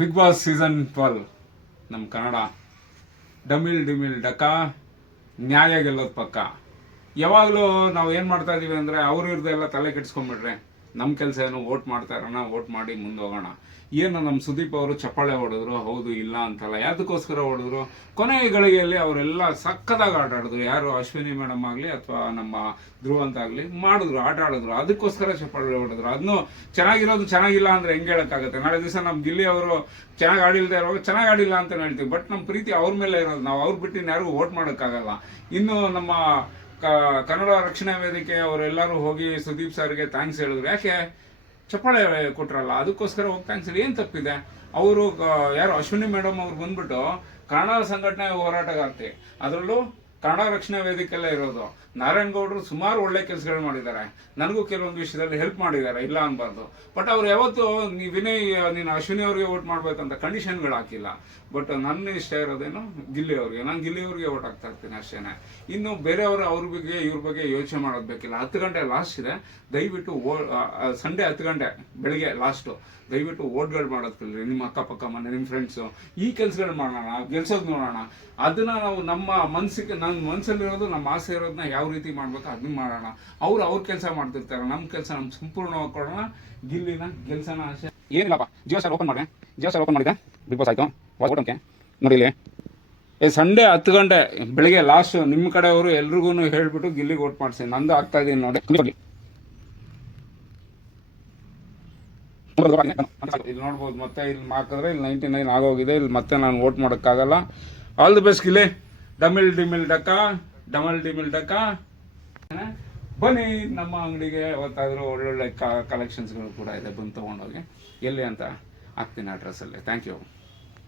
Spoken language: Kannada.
ಬಿಗ್ ಬಾಸ್ ಸೀಸನ್ 12 ನಮ್ಮ ಕನ್ನಡ ಡಮಿಲ್ ಡಿಮಿಲ್ ಡಕ ನ್ಯಾಯ ಗೆಲ್ಲೋದು ಪಕ್ಕ. ಯಾವಾಗಲೂ ನಾವು ಏನು ಮಾಡ್ತಾ ಇದೀವಿ ಅಂದರೆ ಅವ್ರು ಇರ್ದೆಲ್ಲ ತಲೆ ಕೆಡಿಸ್ಕೊಂಡ್ಬಿಟ್ರೆ ನಮ್ಮ ಕೆಲಸ ಏನು ವೋಟ್ ಮಾಡ್ತಾ ಇರೋಣ, ವೋಟ್ ಮಾಡಿ ಮುಂದೆ ಹೋಗೋಣ. ಏನು ನಮ್ಮ ಸುದೀಪ್ ಅವರು ಚಪ್ಪಾಳೆ ಹೊಡೆದ್ರು, ಹೌದು ಇಲ್ಲ ಅಂತಲ್ಲ, ಯಾವುದಕ್ಕೋಸ್ಕರ ಹೊಡೆದ್ರು, ಕೊನೆಯ ಗಳಿಗೆಯಲ್ಲಿ ಅವರೆಲ್ಲ ಸಕ್ಕದಾಗಿ ಆಟ ಆಡಿದ್ರು. ಯಾರು ಅಶ್ವಿನಿ ಮೇಡಮ್ ಆಗಲಿ ಅಥವಾ ನಮ್ಮ ಧ್ರುವ ಅಂತಾಗಲಿ ಮಾಡಿದ್ರು, ಆಟ ಆಡಿದ್ರು, ಅದಕ್ಕೋಸ್ಕರ ಚಪ್ಪಾಳೆ ಹೊಡೆದ್ರು. ಅದನ್ನು ಚೆನ್ನಾಗಿರೋದು ಚೆನ್ನಾಗಿಲ್ಲ ಅಂದರೆ ಹೆಂಗೆ ಹೇಳೋಕ್ಕಾಗುತ್ತೆ? ನಾಳೆ ದಿವಸ ನಮ್ಮ ಗಿಲ್ಲಿ ಅವರು ಚೆನ್ನಾಗಿ ಆಡಿಲ್ದೇ ಇರುವಾಗ ಚೆನ್ನಾಗಿ ಆಡಿಲ್ಲ ಅಂತ ಹೇಳ್ತೀವಿ, ಬಟ್ ನಮ್ಮ ಪ್ರೀತಿ ಅವ್ರ ಮೇಲೆ ಇರೋದು. ನಾವು ಅವ್ರು ಬಿಟ್ಟು ಯಾರಿಗೂ ವೋಟ್ ಮಾಡೋಕ್ಕಾಗಲ್ಲ. ಇನ್ನು ನಮ್ಮ ಕನ್ನಡ ರಕ್ಷಣಾ ವೇದಿಕೆ ಅವರೆಲ್ಲರೂ ಹೋಗಿ ಸುದೀಪ್ ಸರ್ಗೆ ಥ್ಯಾಂಕ್ಸ್ ಹೇಳಿದ್ರು. ಯಾಕೆ? ಚಪ್ಪಾಳೆ ಕೊಟ್ರಲ್ಲ, ಅದಕ್ಕೋಸ್ಕರ ಹೋಗಿ ಥ್ಯಾಂಕ್ಸ್ ಹೇಳಿ. ಏನು ತಪ್ಪಿದೆ? ಅವರು ಯಾರು ಅಶ್ವಿನಿ ಮೇಡಮ್ ಅವ್ರು ಬಂದ್ಬಿಟ್ಟು ಕನ್ನಡ ಸಂಘಟನೆ ಹೋರಾಟಗಾರ್ತಿ, ಅದರಲ್ಲೂ ಕನ್ನಡ ರಕ್ಷಣಾ ವೇದಿಕೆಯಲ್ಲೇ ಇರೋದು. ನಾರಾಯಣಗೌಡರು ಸುಮಾರು ಒಳ್ಳೆ ಕೆಲಸಗಳು ಮಾಡಿದ್ದಾರೆ, ನನಗೂ ಕೆಲವೊಂದು ವಿಷಯದಲ್ಲಿ ಹೆಲ್ಪ್ ಮಾಡಿದ್ದಾರೆ, ಇಲ್ಲ ಅನ್ಬಾರ್ದು. ಬಟ್ ಅವ್ರು ಯಾವತ್ತು ವಿನಯ್ ನೀನು ಅಶ್ವಿನಿ ಅವ್ರಿಗೆ ವೋಟ್ ಮಾಡ್ಬೇಕಂತ ಕಂಡೀಷನ್ಗಳು ಹಾಕಿಲ್ಲ. ಬಟ್ ನನ್ನ ಇಷ್ಟ ಇರೋದೇನು ಗಿಲ್ಲಿ ಅವ್ರಿಗೆ, ನಾನು ಗಿಲ್ಲಿ ಅವ್ರಿಗೆ ವೋಟ್ ಹಾಕ್ತಾ ಇರ್ತೀನಿ ಅಷ್ಟೇನೆ. ಇನ್ನು ಬೇರೆಯವರು ಅವ್ರ ಬಗ್ಗೆ ಇವ್ರ ಬಗ್ಗೆ ಯೋಚನೆ ಮಾಡೋದು ಬೇಕಿಲ್ಲ. 10 ಗಂಟೆ ಲಾಸ್ಟ್ ಇದೆ, ದಯವಿಟ್ಟು ಸಂಡೇ 10 ಗಂಟೆ ಬೆಳಿಗ್ಗೆ ಲಾಸ್ಟು, ದಯವಿಟ್ಟು ವೋಟ್ಗಳು ಮಾಡೋದು ಕಲಿರಿ. ನಿಮ್ಮ ಅಕ್ಕಪಕ್ಕ ಮನೆ, ನಿಮ್ಮ ಫ್ರೆಂಡ್ಸು ಈ ಕೆಲಸಗಳು ಮಾಡೋಣ, ಗೆಲ್ಸೋದು ನೋಡೋಣ. ಅದನ್ನ ನಾವು ನಮ್ಮ ಮನಸ್ಸಿಗೆ, ನನ್ನ ಮನಸ್ಸಲ್ಲಿರೋದು, ನಮ್ಮ ಆಸೆ ಇರೋದನ್ನ ಯಾವ ರೀತಿ ಮಾಡ್ಬೇಕು ಅದನ್ನ ಮಾಡೋಣ. ಅವ್ರ ಕೆಲಸ ಮಾಡ್ತಿರ್ತಾರೆ, ನಮ್ಮ ಕೆಲಸ ನಮ್ಗೆ ಸಂಪೂರ್ಣವಾಗಿ ಕೊಡೋಣ. ಗಿಲ್ಲಿನ ಗೆಲ್ಸೋಣ ಆಸೆ ಏನಿಲ್ಲಪ್ಪ. ಜಿಯೋ ಸರ್ ಓಪನ್ ಮಾಡಿದೆ, ಬಿಗ್ ಬಾಸ್ ಆಯಿತು ಓಟಕ್ಕೆ ನೋಡಿ. ಇಲ್ಲಿ ಸಂಡೇ 10 ಗಂಟೆ ಬೆಳಿಗ್ಗೆ ಲಾಸ್ಟ್, ನಿಮ್ಮ ಕಡೆಯವರು ಎಲ್ರಿಗೂ ಹೇಳ್ಬಿಟ್ಟು ಗಿಲ್ಲಿಗೆ ವೋಟ್ ಮಾಡಿಸಿ. ನಂದು ಆಗ್ತಾ ಇದೀನಿ ನೋಡಿ. ಇಲ್ಲಿ ನೋಡ್ಬೋದು, ಮತ್ತೆ ಇಲ್ಲಿ ಹಾಕಿದ್ರೆ ಇಲ್ಲಿ 99 ಆಗೋಗಿದೆ. ಇಲ್ಲಿ ಮತ್ತೆ ನಾನು ವೋಟ್ ಮಾಡೋಕ್ಕಾಗಲ್ಲ. All the best Gilli. ಡಮಿಲ್ ಡಿಮಿಲ್ ಡಕ, ಡಮಲ್ ಡಿಮಿಲ್ ಡಕ. ಬನ್ನಿ ನಮ್ಮ ಅಂಗಡಿಗೆ, ಯಾವತ್ತಾದರೂ ಒಳ್ಳೊಳ್ಳೆ ಕಲೆಕ್ಷನ್ಸ್ಗಳು ಕೂಡ ಇದೆ, ಬಂದು ತೊಗೊಂಡೋಗಿ. ಎಲ್ಲಿ ಅಂತ ಹಾಕ್ತೀನಿ ಅಡ್ರೆಸ್ಸಲ್ಲಿ. Thank you.